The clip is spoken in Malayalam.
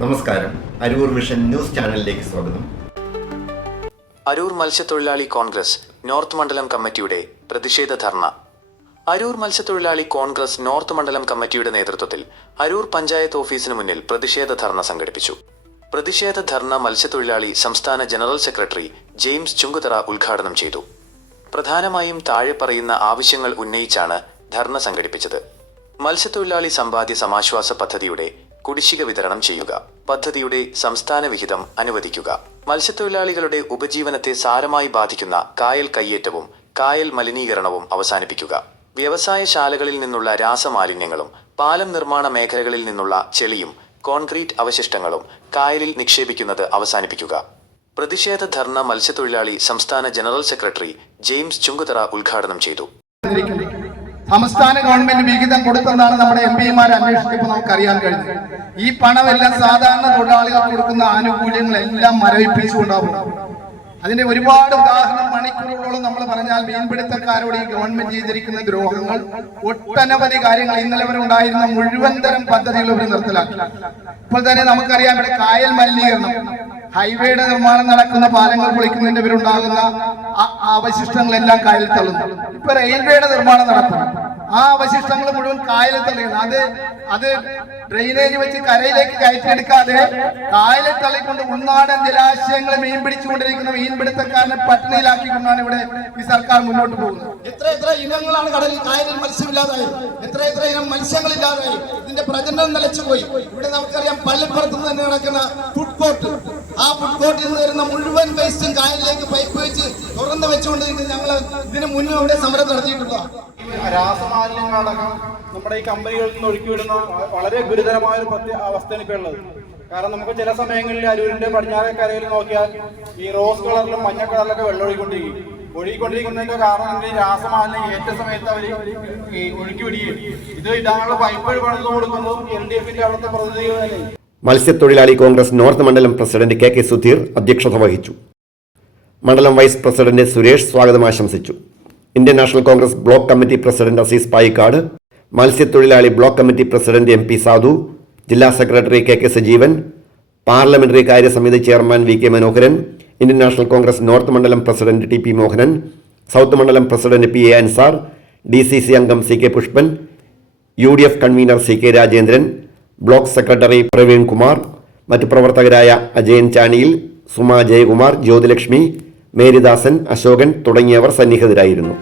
നമസ്കാരം. അരൂർ മിഷൻ ന്യൂസ് ചാനലിലേക്ക് സ്വാഗതം. അരൂർ മത്സ്യത്തൊഴിലാളി കോൺഗ്രസ് നോർത്ത് മണ്ഡലം കമ്മിറ്റിയുടെ പ്രതിഷേധ ധർണ. അരൂർ മത്സ്യത്തൊഴിലാളി കോൺഗ്രസ് നോർത്ത് മണ്ഡലം കമ്മിറ്റിയുടെ നേതൃത്വത്തിൽ അരൂർ പഞ്ചായത്ത് ഓഫീസിന് മുന്നിൽ പ്രതിഷേധ ധർണ സംഘടിപ്പിച്ചു. പ്രതിഷേധ ധർണ മത്സ്യത്തൊഴിലാളി സംസ്ഥാന ജനറൽ സെക്രട്ടറി ജെയിംസ് ചുങ്കുതറ ഉദ്ഘാടനം ചെയ്തു. പ്രധാനമായും താഴെ പറയുന്ന ആവശ്യങ്ങൾ ഉന്നയിച്ചാണ് ധർണ സംഘടിപ്പിച്ചത്. മത്സ്യത്തൊഴിലാളി സമ്പാദ്യ സമാശ്വാസ പദ്ധതിയുടെ കുടിശ്ശിക വിതരണം ചെയ്യുക. പദ്ധതിയുടെ സംസ്ഥാന വിഹിതം അനുവദിക്കുക. മത്സ്യത്തൊഴിലാളികളുടെ ഉപജീവനത്തെ സാരമായി ബാധിക്കുന്ന കായൽ കയ്യേറ്റവും കായൽ മലിനീകരണവും അവസാനിപ്പിക്കുക. വ്യവസായശാലകളിൽ നിന്നുള്ള രാസമാലിന്യങ്ങളും പാലം നിർമ്മാണ മേഖലകളിൽ നിന്നുള്ള ചെളിയും കോൺക്രീറ്റ് അവശിഷ്ടങ്ങളും കായലിൽ നിക്ഷേപിക്കുന്നത് അവസാനിപ്പിക്കുക. പ്രതിഷേധ ധർണ മത്സ്യത്തൊഴിലാളി സംസ്ഥാന ജനറൽ സെക്രട്ടറി ജെയിംസ് ചുങ്കുതറ ഉദ്ഘാടനം ചെയ്തു. സംസ്ഥാന ഗവൺമെന്റ് വിഹിതം കൊടുത്തെന്നാണ് നമ്മുടെ എം പിമാർ അന്വേഷിച്ചപ്പോൾ നമുക്ക് അറിയാൻ കഴിഞ്ഞു ഈ പണമെല്ലാം സാധാരണ തൊഴിലാളികൾ കൊടുക്കുന്ന ആനുകൂല്യങ്ങളെല്ലാം മരവിപ്പിച്ചുകൊണ്ടാവും. അതിന്റെ ഒരുപാട് ഉദാഹരണം മണിക്കൂറുകളോളം നമ്മൾ പറഞ്ഞാൽ മീൻപിടുത്തക്കാരോട് ഈ ഗവൺമെന്റ് ചെയ്തിരിക്കുന്ന ദ്രോഹങ്ങൾ ഒട്ടനവധി കാര്യങ്ങൾ ഇന്നലെ വരെ ഉണ്ടായിരുന്ന മുഴുവൻ തരം പദ്ധതികൾ ഇവർ നിർത്തലാക്കി. ഇപ്പോൾ തന്നെ നമുക്കറിയാം ഇവിടെ കായൽ മലിനീകരണം. ഹൈവേയുടെ നിർമ്മാണം നടക്കുന്ന പാലങ്ങൾ പൊളിക്കുന്നതിന്റെ പേരുണ്ടാകുന്ന അവശിഷ്ടങ്ങളെല്ലാം കായലിൽ തള്ളുന്നു. ഇപ്പൊ റെയിൽവേയുടെ നിർമ്മാണം നടക്കുന്നു. ആ അവശിഷ്ടങ്ങൾ മുഴുവൻ കായലിൽ അത് അത് ഡ്രെയിനേജ് വെച്ച് കരയിലേക്ക് കയറ്റിയെടുക്കാതെ കായലിൽ തള്ളിക്കൊണ്ട് ഉൾനാടൻ ജലാശയങ്ങൾ മീൻ പിടിച്ചുകൊണ്ടിരിക്കുന്ന മീൻപിടുത്തക്കാരനെ പട്ടിണിയിലാക്കിക്കൊണ്ടാണ് ഇവിടെ ഈ സർക്കാർ മുന്നോട്ട് പോകുന്നത്. എത്ര എത്ര ഇനങ്ങളാണ് കടലിൽ കായലിൽ മത്സ്യമില്ലാതായത്? എത്ര എത്ര ഇനം മത്സ്യങ്ങളില്ലാതായി? ഇതിന്റെ പ്രജനനം നിലച്ചുപോയി. ഇവിടെ നമുക്കറിയാം പള്ളിപ്പുറത്ത് നിന്ന് തന്നെ നടക്കുന്ന ഫുഡ് കോർട്ട് ആ ഫുഡ് കോർട്ടിൽ നിന്ന് വരുന്ന മുഴുവൻ വേസ്റ്റും കായലിലേക്ക് പൈപ്പ് വെച്ച് തുറന്നു വെച്ചുകൊണ്ട് ഞങ്ങൾ ഇതിന് മുന്നേ ഇവിടെ സമരം നടത്തിയിട്ടുള്ളതാണ് രാസമാലിന്യങ്ങളടക്കം നമ്മുടെ ഈ കമ്പനികളിൽ നിന്ന് ഒഴുക്കിവിടുന്ന വളരെ ഗുരുതരമായ ഒരു പ്രത്യേക അവസ്ഥയാണ് ഇപ്പോൾ ഉള്ളത്. കാരണം നമുക്ക് ചില സമയങ്ങളിൽ അരൂരിന്റെ പടിഞ്ഞാറേ കരയിൽ നോക്കിയാൽ ഈ റോസ് കളറിലും മഞ്ഞ കളറിലൊക്കെ വെള്ളം ഒഴുകിക്കൊണ്ടിരിക്കും. ഒഴുകിക്കൊണ്ടിരിക്കുന്നതിന്റെ കാരണം എന്താ? ഈ രാസമാലിന്യം ഏറ്റ സമയത്ത് അവർ ഈ ഒഴുക്കി വിടുകയും ഇത് ഇടാനുള്ള പൈപ്പ് പണിത് കൊടുക്കുന്നതും എൽ ഡി എഫിന്റെ അവിടുത്തെ പ്രതിനിധികൾ തന്നെ മത്സ്യത്തൊഴിലാളി കോൺഗ്രസ് നോർത്ത് മണ്ഡലം പ്രസിഡന്റ് കെ കെ സുധീർ അധ്യക്ഷത വഹിച്ചു. മണ്ഡലം വൈസ് പ്രസിഡന്റ് സുരേഷ് സ്വാഗതം ആശംസിച്ചു. Indian national Congress block committee president Azeez Payikkad മത്സ്യത്തൊഴിലാളി block committee president M P Sadhu ജില്ലാ secretary K K Sajeevan parliamentary കാര്യസമിതി chairman V K Manoharan Indian national Congress north മണ്ഡലം president T P Mohanan south മണ്ഡലം president P A Ansar D C C അംഗം C K Pushpan U D F convener C K Rajendran block secretary Praveen Kumar മറ്റ് പ്രവർത്തകരായ അജയൻ ചാണിയിൽ സുമ ജയകുമാർ ജ്യോതിലക്ഷ്മി മേരിദാസൻ അശോകൻ തുടങ്ങിയവർ സന്നിഹിതരായിരുന്നു.